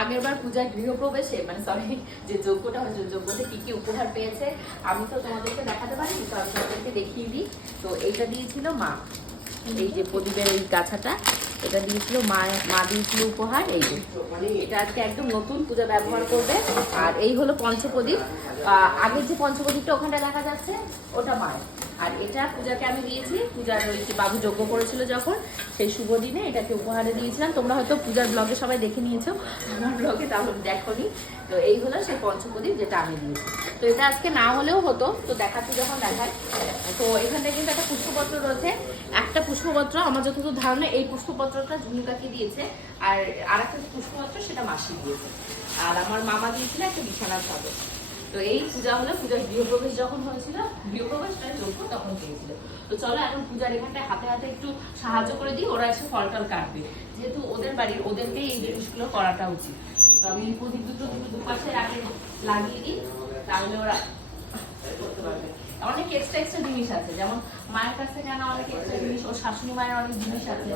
আগেরবার পূজার গৃহপ্রবেশে মানে সরি যে যজ্ঞটা হয়েছে যজ্ঞতে কি কি উপহার পেয়েছে আমি তো তোমাদেরকে দেখাতে পারিনি, তো আমি তোমাদেরকে দেখিয়ে দিই। তো এইটা দিয়েছিল মা, এই যে প্রদীপের এই গাছাটা, এটা দিয়েছিল মা দিয়েছিল উপহার। এই যে এটা আজকে একদম নতুন, পূজা ব্যবহার করবে। আর এই হলো পঞ্চপ্রদীপ, আগের যে পঞ্চপ্রদীপটা ওখানটা দেখা যাচ্ছে ওটা মায়ের। আর এটা পূজাকে আমি দিয়েছি, পূজার ওই যে বাবু যজ্ঞ করেছিল যখন সেই শুভ দিনে এটাকে উপহারে দিয়েছিলাম। তোমরা হয়তো পূজার ব্লগে সবাই দেখে নিয়েছো, আমার ব্লগে তাহলে দেখোনি। তো এই হলো সেই পঞ্চপ্রদীপ যেটা আমি দিয়েছি। তো এটা আজকে না হলেও হতো, তো দেখাচ্ছি যখন দেখায়। তো এখানটা কিন্তু একটা পুষ্পপত্র রয়েছে, একটা পুষ্পপত্র আমার যতদূর ধারণা এই পুষ্পপত্রটা ঝুমকাকে দিয়েছে, আর একটা পুষ্পপত্র সেটা মাসি দিয়েছে, আর আমার মামা দিয়েছিল একটা বিছানার চাদর। তো এই পূজা হলো, পূজার গৃহপ্রবেশ যখন হয়েছিল, গৃহপ্রবেশটা যোগ্য তখন পেয়েছিল। তো চলো এখন পূজার এখানটায় হাতে হাতে একটু সাহায্য করে দিই, ওরা এসে ফল টল কাটবে, যেহেতু ওদের বাড়ির ওদেরকেই এই জিনিসগুলো করাটা উচিত। তো আমি প্রদীপ দুটো দুপাশে আগে লাগিয়ে দিই, তাহলে ওরা করতে পারবে। অনেক এক্সট্রা জিনিস আছে, যেমন মায়ের কাছ থেকে আনা অনেক এক্সট্রা জিনিস, ওর শাশুড়ি মায়ের অনেক জিনিস আছে।